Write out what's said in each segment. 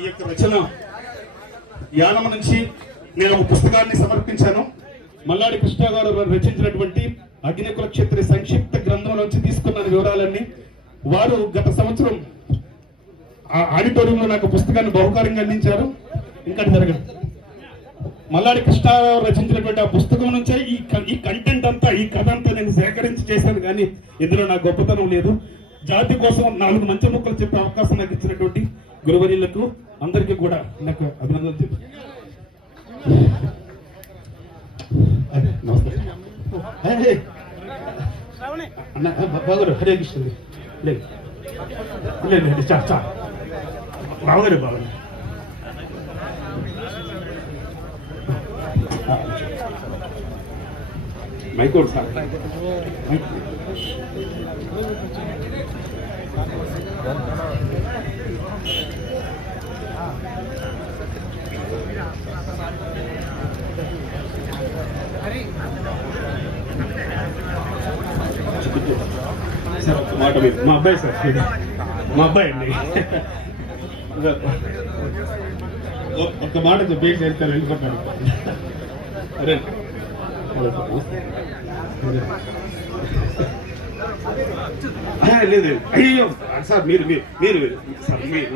ఈ యొక్క రచన యానమ నుంచి నేను ఒక పుస్తకాన్ని సమర్పించాను. మల్లాడి కృష్ణ గారు రచించినటువంటి అగ్ని క్షేత్రి సంక్షిప్త గ్రంథం నుంచి తీసుకున్న వివరాలన్నీ వారు గత సంవత్సరం ఆ ఆడిటోరియంలో నాకు పుస్తకాన్ని బహుకారంగా అందించారు. ఇంకా జరగదు. మల్లాడి కృష్ణారావు రచించినటువంటి ఆ పుస్తకం నుంచే ఈ ఈ కంటెంట్ అంతా ఈ కథ అంతా నేను సేకరించి చేశాను. కానీ ఇందులో నా గొప్పతనం లేదు. జాతి కోసం నాలుగు మంచి ముక్కలు చెప్పే అవకాశం నాకు ఇచ్చినటువంటి గురువర్యులకు అందరికీ కూడా నాకు అభినందనలు చెప్పి అన్న హరే కృష్ణ. లేదు చా చా. బాగారు బాగారు మైకోడ్ సార్. సార్ ఒక్క మాట మీరు మా అబ్బాయి సార్ ఇది. మా అబ్బాయి అండి ఒ- ఒక్క మాట చెప్పి వెళ్తాను వెళ్ళిపోతాను అరే ఆ, లేదు అయ్యో సార్ మీరు మీరు మీరు సార్ మీరు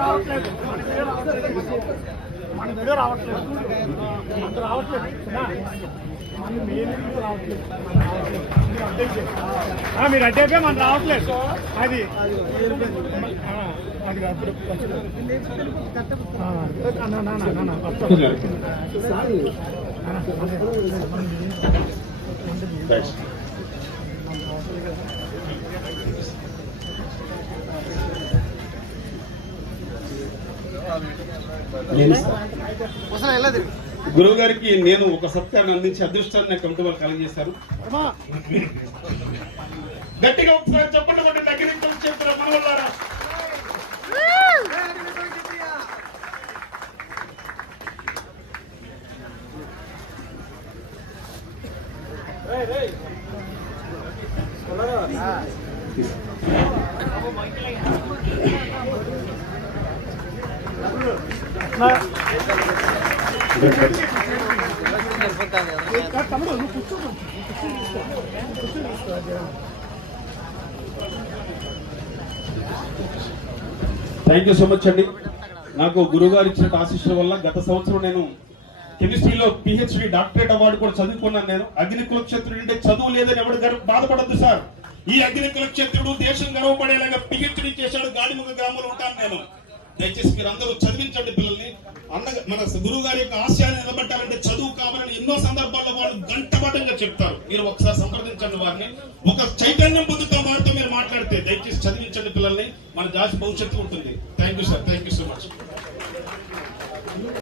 రావట్లేదు మన వీడియో రావట్లేదు. మన రావట్లేదు. మన మెయిన్ రావట్లేదు. మీరు అడ్డైతే మనం రావట్లేదు. అది. అది. అప్పుడు ఆ, గురువు గారికి నేను ఒక సత్యాన్ని అందించి అదృష్టాన్ని కమిటీ వాళ్ళు కలిగజేశారు గట్టిగా ఒకసారి చెప్పండి కొట్టి దగ్గర చెప్తారా మన తమ్ముడు నువ్వు కూర్చో థ్యాంక్ యూ సో మచ్ అండి నాకు గురుగారు ఇచ్చిన ఆశీస్సుల వల్ల గత సంవత్సరం నేను కెమిస్ట్రీలో పిహెచ్డి డాక్టరేట్ అవార్డు కూడా చదువుకున్నాను నేను. అగ్ని కులక్షేత్రుడు అంటే చదువు లేదని ఎవరు బాధపడద్దు సార్. ఈ అగ్ని కులక్షేత్రుడు దేశం గర్వపడేలాగా పిహెచ్డి చేశాడు. గాడిముఖ గ్రామంలో ఉంటాను నేను. దయచేసి మీరు అందరూ చదివించండి పిల్లల్ని. అన్న మన గురువు గారి యొక్క ఆశయాన్ని నిలబెట్టాలంటే చదువు కావాలని ఎన్నో సందర్భాల్లో వాళ్ళు గంటబద్ధంగా చెప్తారు. మీరు ఒకసారి సంప్రదించండి వారిని. ఒక చైతన్యం పొందుతాం వారితో మీరు మాట్లాడితే దయచేసి చదివించండి పిల్లల్ని. మన జాతి భవిష్యత్తు ఉంటుంది. Thank you sir thank you so much